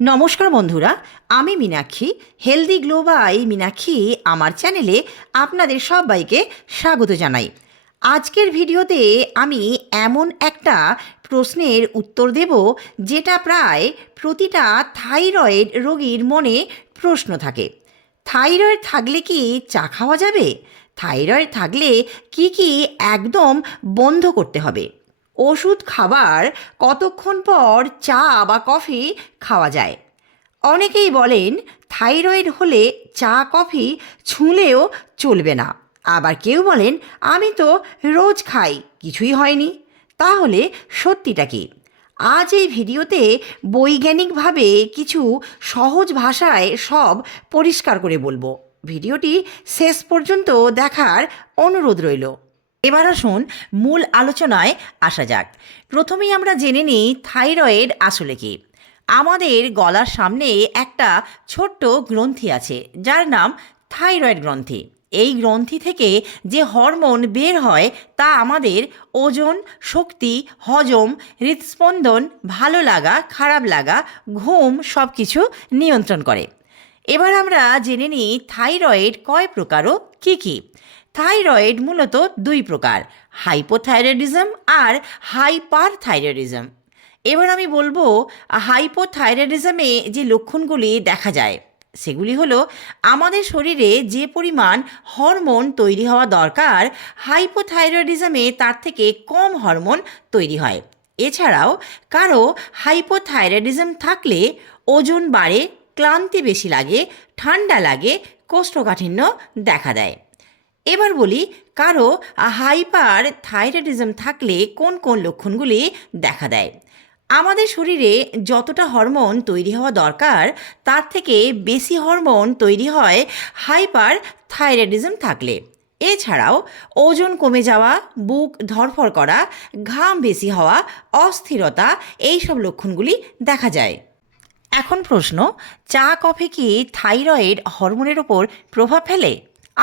নমস্কার বন্ধুরা, আমি Meenakshi healthy glow by Meenakshi, আমার চ্যানেলে আপনাদের সবাইকে স্বাগত জানাই। আজকের ভিডিওতে আমি এমন একটা প্রশ্নের উত্তর দেব, যেটা প্রায় প্রতিটা থাইরয়েড রোগীর মনে প্রশ্ন থাকে। থাইরয়েড থাকলে কি চা খাওয়া যাবে? থাইরয়েড থাকলে কি কি একদম বন্ধ করতে হবে? ওষুধ খাবার কতক্ষণ পর চা বা কফি খাওয়া যায়? অনেকেই বলেন, থাইরয়েড হলে চা, কফি ছুঁলেও চলবে না। আবার কেউ বলেন, আমি তো রোজ খাই, কিছুই হয়নি। তাহলে সত্যিটা কি? আজ এই ভিডিওতে বৈজ্ঞানিকভাবে কিছু সহজ ভাষায় সব পরিষ্কার করে বলব। ভিডিওটি শেষ পর্যন্ত দেখার অনুরোধ রইল। এবার আসুন মূল আলোচনায় আসা যাক। প্রথমেই আমরা জেনে নিই থাইরয়েড আসলে কি। আমাদের গলার সামনে একটা ছোট্ট গ্রন্থি আছে, যার নাম থাইরয়েড গ্রন্থি। এই গ্রন্থি থেকে যে হরমোন বের হয়, তা আমাদের ওজন, শক্তি, হজম, হৃদস্পন্দন, ভালো লাগা, খারাপ লাগা, ঘুম সব কিছু নিয়ন্ত্রণ করে। এবার আমরা জেনে নিই থাইরয়েড কয় প্রকার ও কী কী। থাইরয়েড মূলত দুই প্রকার, হাইপোথাইরয়েডিজম আর হাইপার থাইরয়েডিজম এবার আমি বলব, হাইপোথাইরয়েডিজমে যে লক্ষণগুলি দেখা যায়, সেগুলি হলো আমাদের শরীরে যে পরিমাণ হরমোন তৈরি হওয়া দরকার, হাইপোথাইরয়েডিজমে তার থেকে কম হরমোন তৈরি হয়। এছাড়াও কারও হাইপোথাইরয়েডিজম থাকলে ওজন বাড়ে, ক্লান্তি বেশি লাগে, ঠান্ডা লাগে, কোষ্ঠকাঠিন্য দেখা দেয়। এবার বলি, কারও হাইপার থাইরয়েডিজম থাকলে কোন কোন লক্ষণগুলি দেখা দেয়? আমাদের শরীরে যতটা হরমোন তৈরি হওয়া দরকার, তার থেকে বেশি হরমোন তৈরি হয় হাইপার থাইরয়েডিজম থাকলে। এছাড়াও ওজন কমে যাওয়া, বুক ধরফর করা, ঘাম বেশি হওয়া, অস্থিরতা, এইসব লক্ষণগুলি দেখা যায়। এখন প্রশ্ন, চা, কফি কি থাইরয়েড হরমোনের ওপর প্রভাব ফেলে?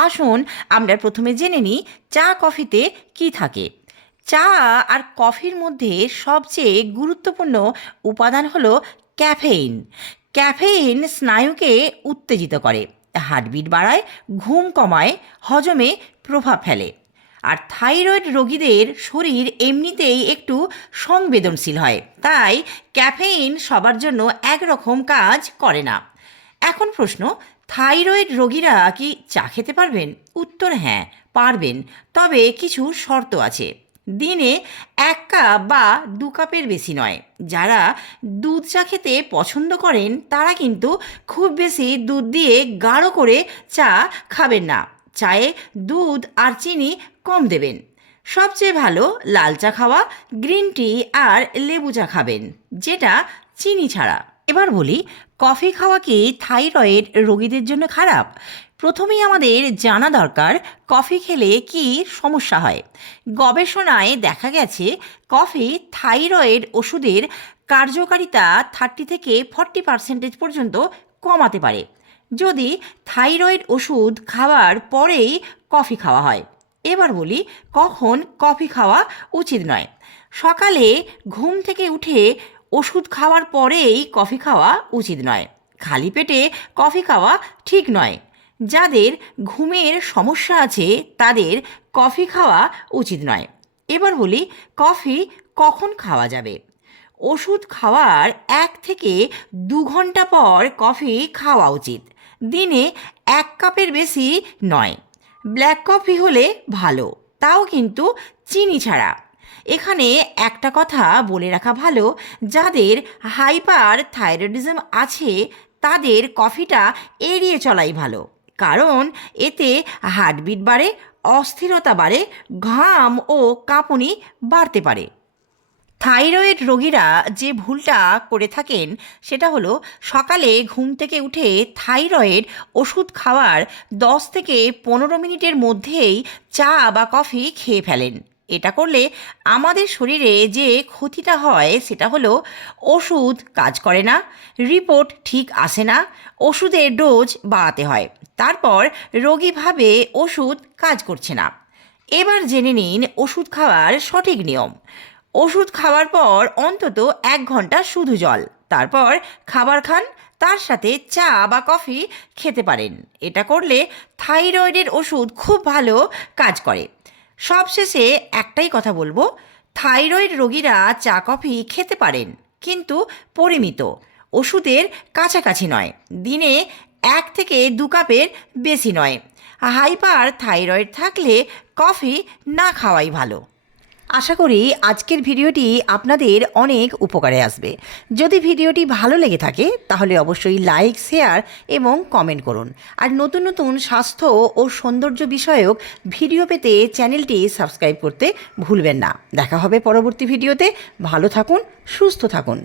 আসুন আমরা প্রথমে জেনে নিই চা কফিতে কি থাকে। চা আর কফির মধ্যে সবচেয়ে গুরুত্বপূর্ণ উপাদান হলো ক্যাফেইন। ক্যাফেইন স্নায়ুকে উত্তেজিত করে, হার্টবিট বাড়ায়, ঘুম কমায়, হজমে প্রভাব ফেলে। আর থাইরয়েড রোগীদের শরীর এমনিতেই একটু সংবেদনশীল হয়, তাই ক্যাফেইন সবার জন্য একরকম কাজ করে না। এখন প্রশ্ন থাইরয়েড রোগীরা কি চা খেতে পারবেন? উত্তর হ্যাঁ পারবেন। তবে কিছু শর্ত আছে। দিনে এক কাপ বা দু কাপের বেশি নয়। যারা দুধ চা খেতে পছন্দ করেন, তারা কিন্তু খুব বেশি দুধ দিয়ে গাঢ় করে চা খাবেন না। চায়ে দুধ আর চিনি কম দেবেন। সবচেয়ে ভালো লাল চা খাওয়া, গ্রিন টি আর লেবু চা খাবেন, যেটা চিনি ছাড়া। এবার বলি, কফি খাওয়া কি থাইরয়েড রোগীদের জন্য খারাপ? প্রথমেই আমাদের জানা দরকার, কফি খেলে কি সমস্যা হয়। গবেষণায় দেখা গেছে, কফি থাইরয়েড ওষুধের কার্যকারিতা থার্টি থেকে ফর্টি পার্সেন্টেজ পর্যন্ত কমাতে পারে। যদি থাইরয়েড ওষুধ খাওয়ার পরেই কফি খাওয়া হয়। এবার বলি, কখন কফি খাওয়া উচিত নয়? সকালে ঘুম থেকে উঠে ওষুধ খাওয়ার পরেই কফি খাওয়া উচিত নয়। খালি পেটে কফি খাওয়া ঠিক নয়। যাদের ঘুমের সমস্যা আছে, তাদের কফি খাওয়া উচিত নয়। এবার বলি, কফি কখন খাওয়া যাবে? ওষুধ খাওয়ার এক থেকে দু ঘণ্টা পর কফি খাওয়া উচিত। দিনে এক কাপের বেশি নয়। ব্ল্যাক কফি হলে ভালো, তাও কিন্তু চিনি ছাড়া। এখানে একটা কথা বলে রাখা ভালো, যাদের হাইপার থাইরয়েডিজম আছে, তাদের কফিটা এড়িয়ে চলাই ভালো। কারণ এতে হার্টবিট বাড়ে, অস্থিরতা বাড়ে, ঘাম ও কাঁপুনি বাড়তে পারে। থাইরয়েড রোগীরা যে ভুলটা করে থাকেন, সেটা হলো সকালে ঘুম থেকে উঠে থাইরয়েড ওষুধ খাওয়ার দশ থেকে পনেরো মিনিটের মধ্যেই চা বা কফি খেয়ে ফেলেন। এটা করলে আমাদের শরীরে যে ক্ষতিটা হয় সেটা হলো ওষুধ কাজ করে না, রিপোর্ট ঠিক আসে না, ওষুধের ডোজ বাড়াতে হয়, তারপর রোগী ভাবে ওষুধ কাজ করছে না। এবার জেনে নিন ওষুধ খাওয়ার সঠিক নিয়ম। ওষুধ খাওয়ার পর অন্তত এক ঘণ্টা শুধু জল, তারপর খাবার খান, তার সাথে চা বা কফি খেতে পারেন। এটা করলে থাইরয়েডের ওষুধ খুব ভালো কাজ করে। সবশেষে একটাই কথা বলব, থাইরয়েড রোগীরা চা, কফি খেতে পারেন, কিন্তু পরিমিত। ওষুধের কাছাকাছি নয়, দিনে এক থেকে দু কাপের বেশি নয়। হাইপার থাইরয়েড থাকলে কফি না খাওয়াই ভালো। আশা করি আজকের ভিডিওটি আপনাদের অনেক উপকারে আসবে। যদি ভিডিওটি ভালো লেগে থাকে, তাহলে অবশ্যই লাইক, শেয়ার এবং কমেন্ট করুন। আর নতুন নতুন স্বাস্থ্য ও সৌন্দর্য বিষয়ক ভিডিও পেতে চ্যানেলটি সাবস্ক্রাইব করতে ভুলবেন না। দেখা হবে পরবর্তী ভিডিওতে। ভালো থাকুন, সুস্থ থাকুন।